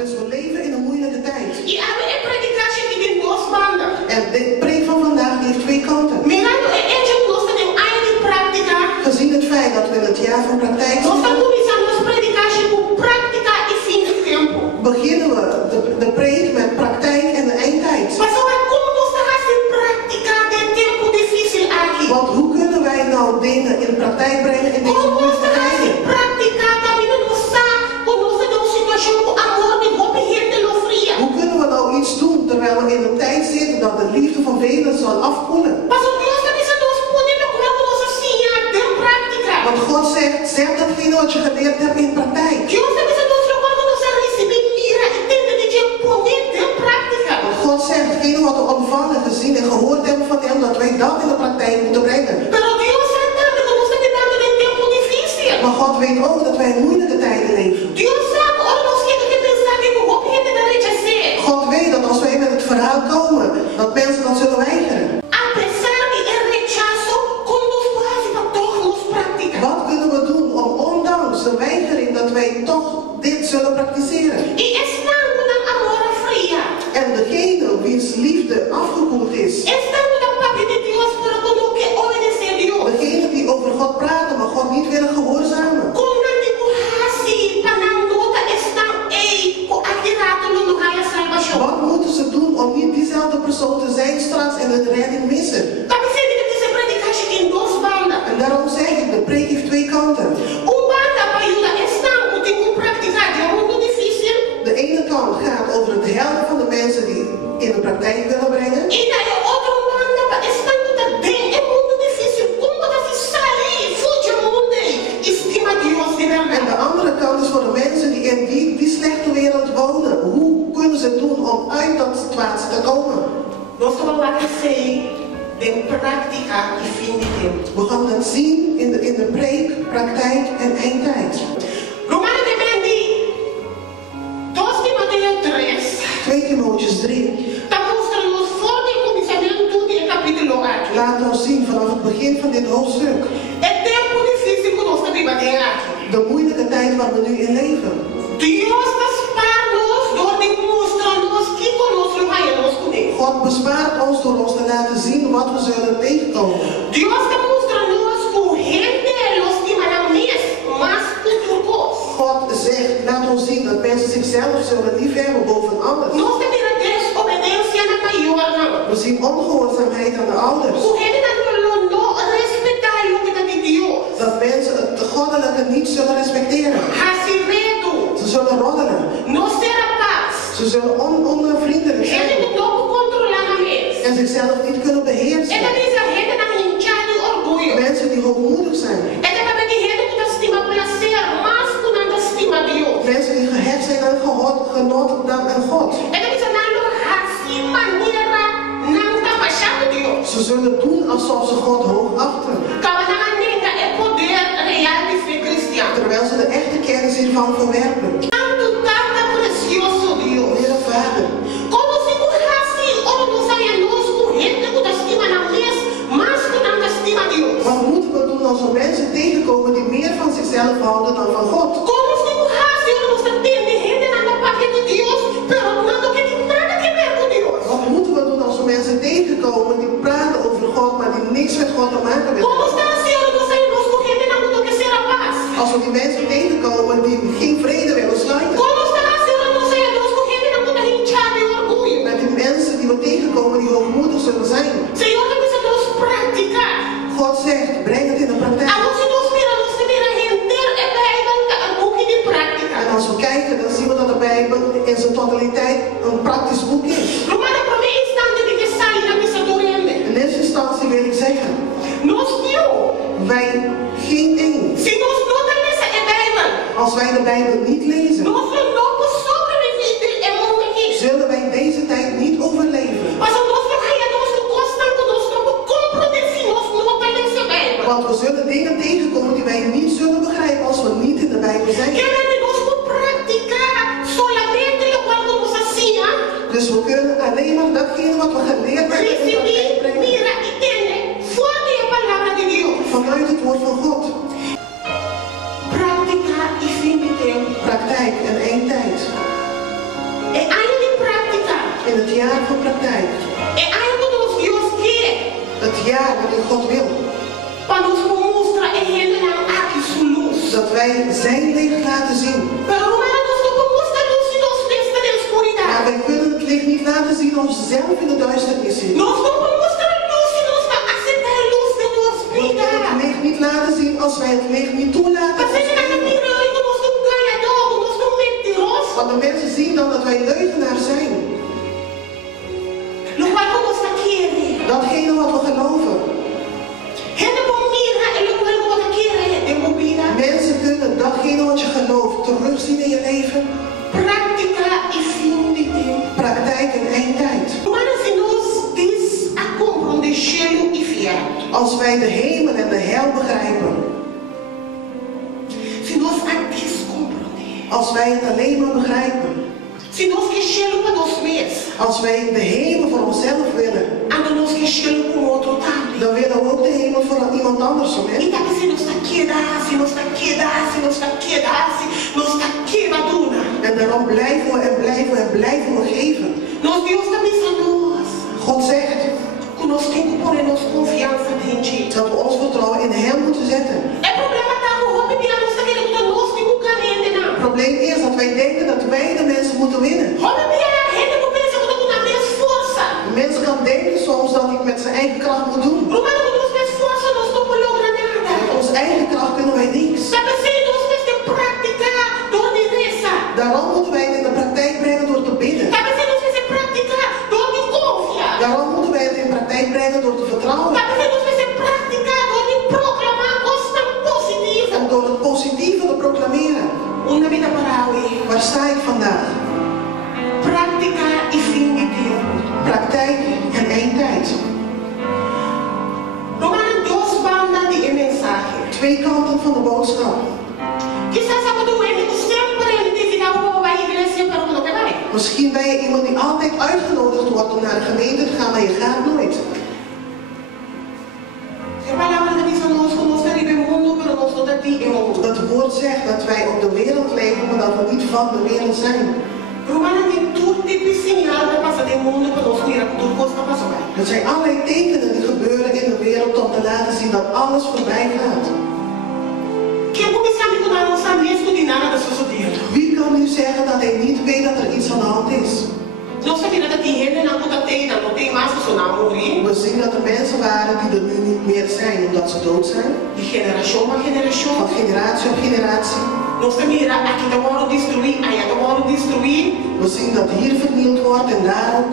Dus we leven in een moeilijke tijd. E a minha predicação que tem duas bandas. En de preek van vandaag heeft twee kanten. Mirando é de nós temos área de prática. Gezien het feit dat we in het jaar van praktijk Nós zitten, estamos começando nossa predicação com prática e fim de tempo. beginnen we de preek met praktijk en de eindtijd. Pastor, como nós estamos em prática de tempo difícil aqui? Want hoe kunnen wij nou dingen in de praktijk brengen in deze Como nós moeilijke estamos tijden? em prática também não está com nossa situação com amor de golpe gente lo fria. Hoe kunnen we nou iets doen terwijl we in een tijd zitten dat de liefde van velen zal afkoelen? Pastor, Deus está dizendo nós podemos colocar nossa sinha de prática. Want God zegt, zeg datgene wat je geleerd hebt in praktijk. Deus está dizendo nós quando nós recebemos mira e tende de poner de prática. Want God zegt, hetgene wat we ontvangen, gezien en gehoord hebben van hem, dat wij dat in de praktijk moeten brengen. Pero Deus sabe também que nós estamos vivendo em tempo difícil. Maar God weet ook dat wij in moeilijke tijden leven. Deus sabe, olha, nós temos que pensar que o golpe gente deve rechacer. God weet dat als wij met het verhaal komen, dat mensen dat zullen weigeren. Apesar de rechaço, como nós quase para todos nos praticar. Wat kunnen we doen om ondanks de weigering dat wij toch dit zullen praktiseren? E estamos na amor fria. En degene wiens liefde afgekoeld is, Estamos na parte de Deus, pero quando que obedecer Deus. degene die over God praten, maar God niet willen gehoorzamen. Como não digo assim, para não nota estão ei, aqui rato no raia salvação. Wat moeten ze doen om niet diezelfde persoon te zijn straks en de redding missen? Também sei que você predicar em duas bandas. En daarom zeg ik, de preek heeft twee kanten. Banda para ajudar estão, o tipo praticar é muito difícil. De ene kant gaat over het helpen van de mensen die in de praktijk willen brengen. E daí outra banda para estão também é muito difícil. Como você sair, fugir do mundo e estima Deus de En verdade. de andere kant is voor de mensen die in die slechte wereld wonen. Hoe kunnen ze het doen om uit dat kwaadste te komen? Nós vamos lá crescer de prática e fim de tempo. We gaan dat zien in de preek, praktijk en eindtijd. Romanos de Mendi, 2 Timoteo 3, 2 Timotheus 3 está mostrando os forte começamento do capítulo 8. laat ons zien vanaf het begin van dit hoofdstuk. É tempo difícil que nós estamos vivendo aqui. De moeilijke tijd waar we nu in leven. Deus nos para-nos door de mostrar-nos que conosco vai nos comer. God bespaart ons door ons te laten zien wat we zullen tegenkomen. Deus está mostrando-nos com gente los que manamis, mas com turcos. God zegt, laat ons zien dat mensen zichzelf zullen liefhebben boven alles. Nós temos a desobediência na maior, não. We zien ongehoorzaamheid aan de ouders. O gente não respeitar o que está de Deus. Dat mensen het goddelijke niet zullen respecteren. Raciredo, Ze zullen roddelen. não ser paz. Ze zullen onvriendelijk Gente zijn. que não controlar a mesa. En zichzelf niet kunnen beheersen. Ela diz a gente na hinchada de orgulho. Mensen die hoogmoedig zijn. Ela também diz gente que estima prazer, mas que não estima Deus. Mensen die gehecht zijn aan genot dan aan God. Ela diz não assim maneira não está baixando Deus. Ze zullen doen alsof ze God hoog achten. Cada nega é poder real de fé cristã. Terwijl ze de echte kennis hiervan verwerpen. Tanto precioso Deus. Heere Vader, Como se currasse ou não saia luz com gente que estima na mesa, mas que não estima Deus. wat moeten we doen als we mensen tegenkomen die meer van zichzelf houden dan van God? Como se currasse ou não entende gente na parte de Deus, pero não tem nada a ver com Deus. Wat moeten we doen als we mensen tegenkomen die praten over God, maar die niks met God te maken Como willen? está a senhora não saia luz com gente na mundo que será paz? Als we die mensen tegenkomen die geen vrede willen sluiten. Como está a senhora não saia luz com gente na mundo hinchada e orgulho? Met die mensen die we tegenkomen die hoogmoedig zullen zijn. Senhor, que precisamos praticar. God zegt, breng het in de praktijk. A nós nos mira render é Bijbel, um pouco de prática. En als we kijken, dan zien we dat de Bijbel in zijn totaliteit een praktisch boek is. Romana, para mim, instante de que sai na missa do rende. In eerste instantie wil ik zeggen, Nós não. wij geen één. Se nós não lemos a Bíblia, Als wij de Bijbel niet lezen, nós não sobreviver é mundo aqui. zullen wij deze tijd niet overleven. Mas nós não ganhamos no constante, nós não comprometemos, nós não lemos a Bíblia. Want we zullen dingen tegenkomen die wij niet zullen begrijpen als we niet in de Bijbel zijn. Queremos nós praticar solamente o quanto nos ensina. Dus we kunnen alleen maar datgene wat we geleerd hebben in de praktijk Receber, brengen. mira e entender fora a palavra de Deus. Vanuit het woord van God. Praticar e fim de tempo. Praktijk en eindtijd. Ja, wanneer God wil. Para nos mostrar e revelar aqui sua luz. Dat wij zijn licht laten zien. Pero não era nos mostrar luz se nós estamos na escuridão. Maar wij kunnen het licht niet laten zien als we zelf in de duisternis zitten. Nós não vamos mostrar luz se nós não aceitar a luz da tua We kunnen het vida. licht niet laten zien als wij het licht niet toelaten. Você já está mirando, nós somos ganhadores, nós somos mentirosos. Want de mensen zien dan dat wij leugenaars zijn. Lo qual como está querendo. Datgene wat we geloven. Gente com mira, e lo qual como está querendo de movida. Mensen kunnen datgene wat je gelooft terugzien in je leven. Prática e fim de tempo. Praktijk en eindtijd. Mas se nós a compreender cielo e fiel. Als wij de hemel en de hel begrijpen. Se nós a descompreender. Als wij het alleen maar begrijpen. Se nós que cielo para nós mesmos. Als wij de hemel voor onszelf willen. Anda nós que cielo com outro também. Dan willen we ook de hemel voor iemand anders om. E tá pensando, nós está quedasse, nós está quedasse, nós está quedasse, nós está quemadura. En daarom blijven we en blijven we en blijven we geven. Nós Deus está pensando, nossa. God zegt Que nós temos que pôr nossa confiança em Ti. dat we ons vertrouwen in hem moeten zetten. É problema tá com o homem, nós está querendo que nós temos que carente não. Het probleem is dat wij denken dat wij de mensen moeten winnen. Homem, a gente não pensa que nós temos mais força. Mensen gaan denken soms dat ik met zijn eigen kracht moet doen. Romano, que nós mais força, nós não podemos nada. Met onze eigen kracht kunnen wij niks. Sabe assim, nós temos que praticar door de reza. Daarom moeten wij het in de praktijk brengen door te bidden. Sabe assim, nós temos que praticar door de confiar. Daarom moeten wij het in praktijk brengen door te vertrouwen. Sabe assim, nós temos que praticar door de proclamar coisas positivas. En door het positieve te proclameren. Uma vida para hoje. Waar sta ik vandaag? Prática e fim de tempo. Praktijk en eindtijd. Romano, duas bandas de mensagem. Twee kanten van de boodschap. Quizás a quando ele sempre ele devido ao vai igreja para não ter vai. Misschien ben je iemand die altijd uitgenodigd wordt om naar de gemeente te gaan, maar je gaat nooit. A palavra diz a nós que nós estamos no mundo, pero nós não estamos no mundo. Het woord zegt dat wij op de wereld leven, maar dat we niet van de wereld zijn. Romano tem tudo tipo de sinal para passar do mundo para nós mirar tudo coisa para passar. Er zijn allerlei tekenen die gebeuren in de wereld om te laten zien dat alles voorbij gaat. Quem começar a cuidar não sabe mesmo de nada da sucedendo. Wie kan nu zeggen dat hij niet weet dat er iets aan de hand is? Nossa vida está terreno na puta teina, não tem mais funcionar morrer. We zien dat er mensen waren die er nu niet meer zijn omdat ze dood zijn. De geração para geração. Van generatie op generatie. Nós também aqui está morando destruir, aí está morando destruir. We zien dat hier vernield wordt en daar ook.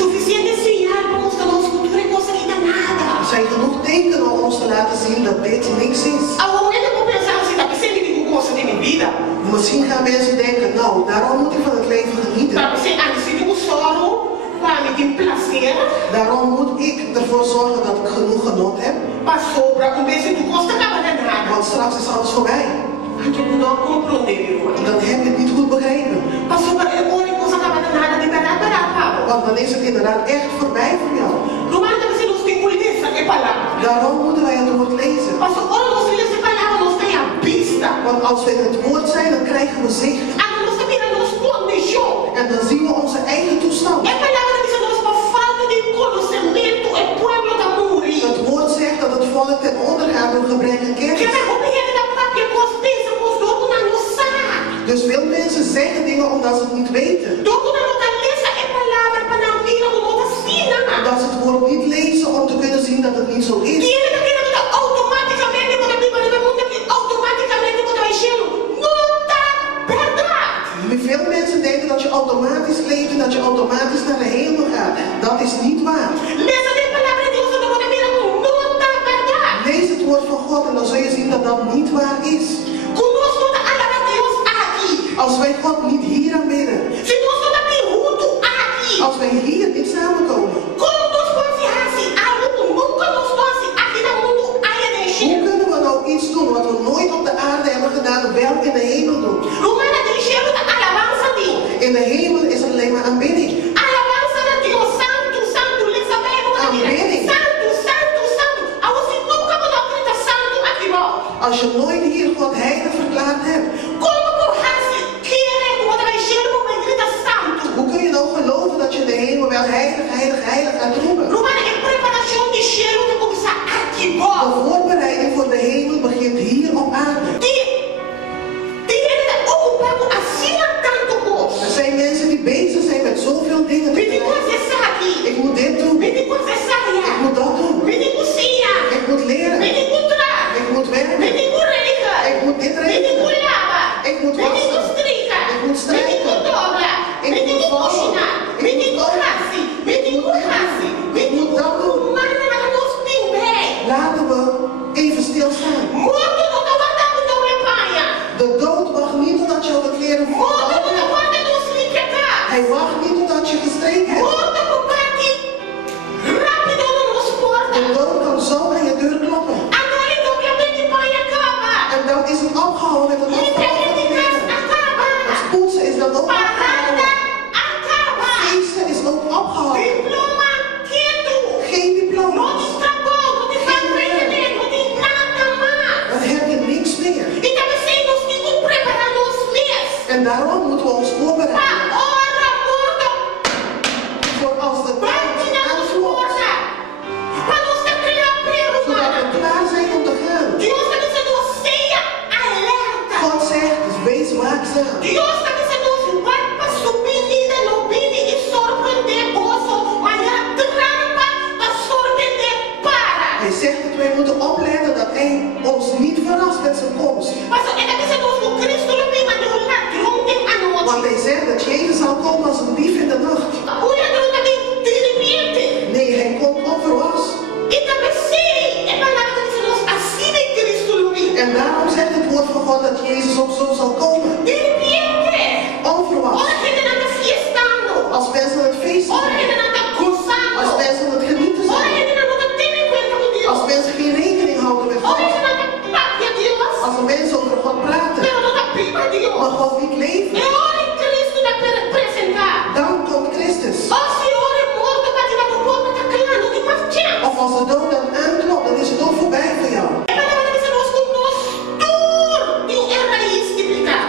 Suficiente sinal para mostrar nossa cultura e coisa que dá nada. Er zijn genoeg tekenen om ons te laten zien dat dit niks is. Agora eu vou pensar assim, tá pensando que eu gosto de minha vida? Misschien gaan mensen denken, nou, daarom moet ik van het leven genieten. Tá pensando, ah, se eu soro, para me ter prazer. Daarom moet ik ervoor zorgen dat ik genoeg genot heb. Para sobra, com beijo tu gosta acaba de nada. Want straks is alles voorbij. Eu não compreender, irmão. Dan heb je het niet goed begrepen. Para sobra, eu não gosto acaba de nada, de nada, Want dan is het inderdaad echt voorbij voor jou. Romano tá pensando, nós temos que ler essa palavra. Daarom moeten wij het woord lezen. Pastor, quando nós lemos essa palavra, nós temos a vista. Want als we in het woord zijn, dan krijgen we zicht. Agora nós também nos condição. En dan zien we onze eigen toestand. A palavra diz a nós uma falta de conhecimento, o povo está morrendo. Het woord zegt dat het volk ten onder gaat door gebrek aan Que kennis. a compreende da própria consciência, os donos na nossa. Dus veel mensen zeggen dingen omdat ze het niet weten. Dono na nossa lista é palavra para não vir com outra sina. Dat ze het woord niet lezen om te kunnen zien dat het niet zo E is. ele está querendo automaticamente, quando a Bíblia diz automaticamente, quando vai enchendo, não está verdade. Veel mensen denken dat je automatisch leeft en dat je automatisch naar de hemel gaat. Dat is niet waar. Lees a palavra de Deus, quando a Bíblia não está verdade. Lees het woord van God en dan zul je zien dat dat niet waar is. Conosco alabar a Deus aqui. Als wij God niet hier aanbidden, Se nós não estamos juntos aqui. als wij hier niet samenkomen, Como nós podemos assim, nunca nós podemos aqui no mundo aí hoe encher. kunnen we nou iets doen wat we nooit op de aarde hebben gedaan, wel in de hemel doen? Romana de encher da alabança de In de hemel is het alleen maar aanbidding. alabança de Deus, santo, santo, lesa bem, Aanbidding. santo, santo, santo. Aí você nunca vai acreditar santo aqui não. Als je nooit hier God heilig verklaard hebt, Como por raça querer quando vai encher uma igreja santo. hoe kun je nou geloven dat je in de hemel wel heilig, heilig, heilig gaat roepen? Romana é preparação de cheiro de De voorbereiding voor de hemel begint hier op aarde. Er zijn mensen die bezig zijn met zoveel dingen. Ik moet dit doen. Ik moet dat doen. Ik moet leren. Ik moet werken. Ik moet dit regelen. Ik moet wassen. Ik moet strijken. Ik moet vallen. Ik moet komen. Ik moet dat doen. Laten we even stilstaan. De dood wacht niet totdat je de kleren voelt. Hij wacht niet totdat je gestreken hebt. De dood kan zo aan je deur kloppen. En dan is het opgehouden met een opgehouden. Het poetsen is dan ook opgehouden. Feesten is ook opgehouden. Geen diploma. Dan heb je niks meer. En daarom moeten we ons voorbereiden. Voor als de tijd aanvloeit. Zodat we klaar zijn om te gaan. God zegt, dus wees waakzaam. Hij zegt dat wij moeten opletten dat hij ons niet verrast met zijn komst. Want hij zegt dat Jezus zal komen als een dief in de nacht. Nee, hij komt onverwachts. En daarom zegt het woord van God dat Jezus ook zo zal komen. Onverwachts. Als mensen aan het feesten zijn. Als mensen aan het genieten zijn. Als mensen geen rekening houden met God. Als de mensen over God praten. Maar God niet leven. Dan komt Christus. Of als de dood dan aanklopt, dan is het ook voorbij voor jou.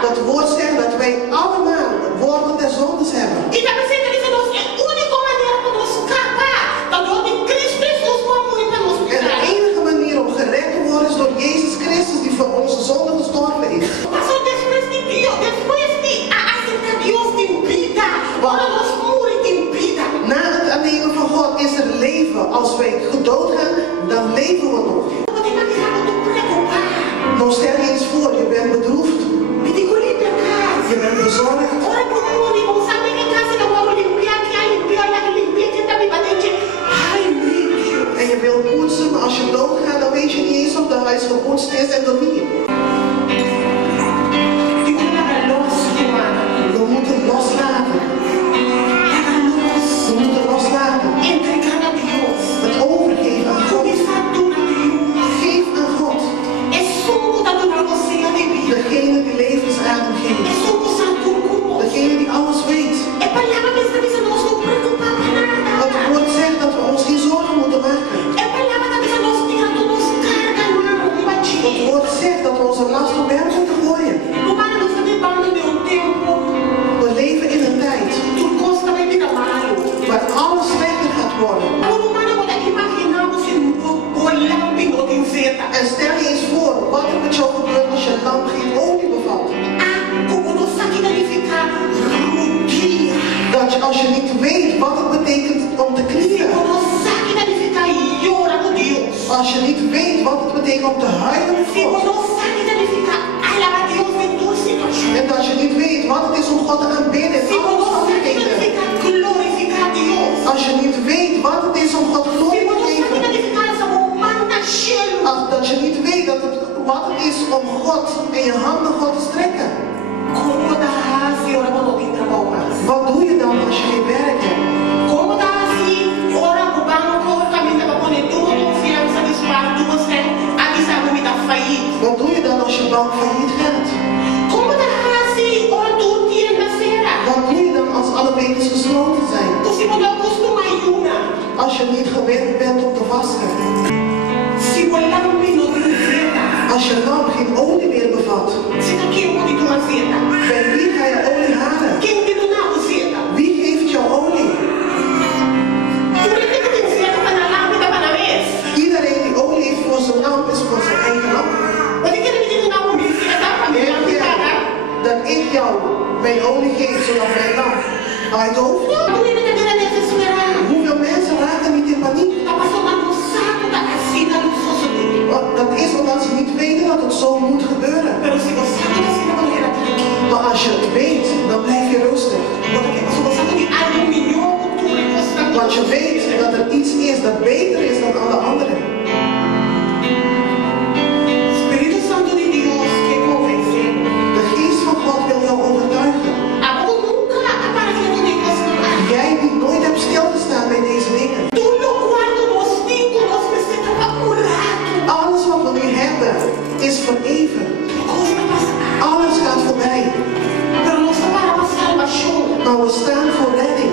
Dat woord zegt dat wij allemaal woorden der zondes hebben. En de enige manier om gered te worden is door Jezus Christus die voor onze zonde gestorven is. Na het aannemen van God is er leven. Als wij dood gaan, dan leven we nog. Dan stel je eens voor, je bent bedroefd. Je bent bezorgd. En je wilt poetsen, maar als je doodgaat, dan weet je niet eens of de huis gepoetst is en dan niet. We moeten loslaten. We moeten loslaten. Het overgeven aan God. Geef aan God. Degene die levensadem geeft. Degene die alles weet. Het woord zegt dat we ons geen zorgen moeten maken. Het woord zegt dat we onze last op hem moeten gooien. We leven in een tijd waar alles slechter gaat worden. En stel je eens voor wat er met jou gebeurt als je lamp geen olie bevat. Dat je als je niet weet wat het betekent om te knielen. Als je niet weet wat het betekent om te huilen met God. En dat je niet weet wat het is om God te aanbidden. Als je niet weet wat het is om God glorie te geven. Dat je niet weet wat het is om God in je handen God te strekken. Wat doe je dan als je geen werk hebt? Wat doe je dan als je bank failliet gaat? Wat doe je dan als alle winkels gesloten zijn? Als je niet gewend bent om te vasten. Als je lamp geen olie meer bevat. Bij wie ga je olie halen? Wie geeft jou olie? Iedereen die olie heeft voor zijn lamp jou mijn olie geeft zodat mijn lamp uit hoofd. Hoeveel mensen raken niet in paniek? Dat is omdat ze niet weten dat het zo moet gebeuren. Maar als je het weet, dan blijf je rustig. Want je weet dat er iets is dat beter is dan alle anderen. De geest van God wil jou overtuigen. Jij die nooit hebt stilgestaan bij deze dingen. Alles wat we nu hebben is voor even. Alles gaat voorbij. Maar we staan voor redding.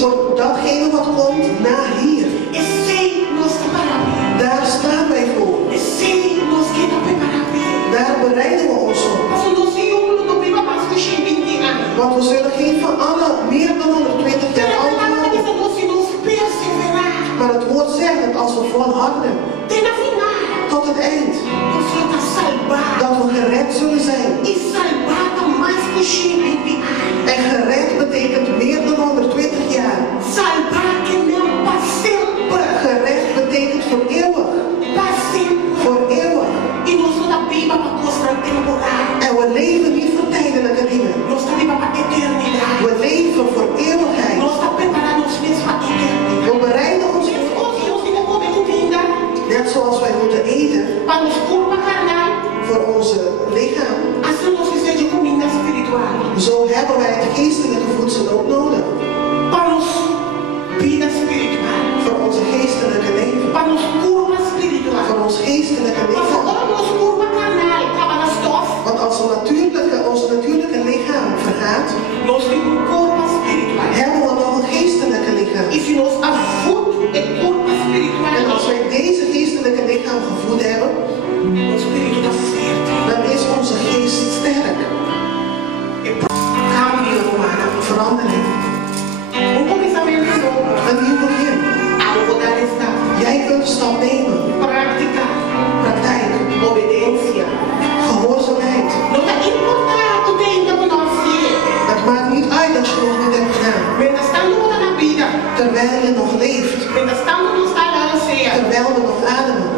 Voor datgene wat komt na hier. Daar staan wij voor. Daar bereiden we ons op. Want we zullen geen van allen meer dan 120 jaar oud worden. Maar het woord zegt dat als we volharden tot het eind, dat we gered zullen zijn. En gered betekent meer dan 120 jaar. Gered betekent voor eeuwig. Voor eeuwig. En we leven niet voor tijdelijke dingen. We leven voor eeuwigheid. We bereiden ons net zoals wij moeten eten voor onze lichaam. Zo hebben wij het geestelijke voedsel ook nodig. Voor onze geestelijke leven. Voor ons geestelijke lichaam. Want als onze natuurlijke lichaam vergaat, hebben we nog een geestelijke lichaam. En als wij deze geestelijke lichaam gevoed hebben, dan is onze geest sterk. Verandering. Een nieuw begin. Jij kunt een stap nemen. Praktijk. Gehoorzaamheid. Het maakt niet uit als je nog niet hebt gedaan. Terwijl je nog leeft. Terwijl we nog ademen.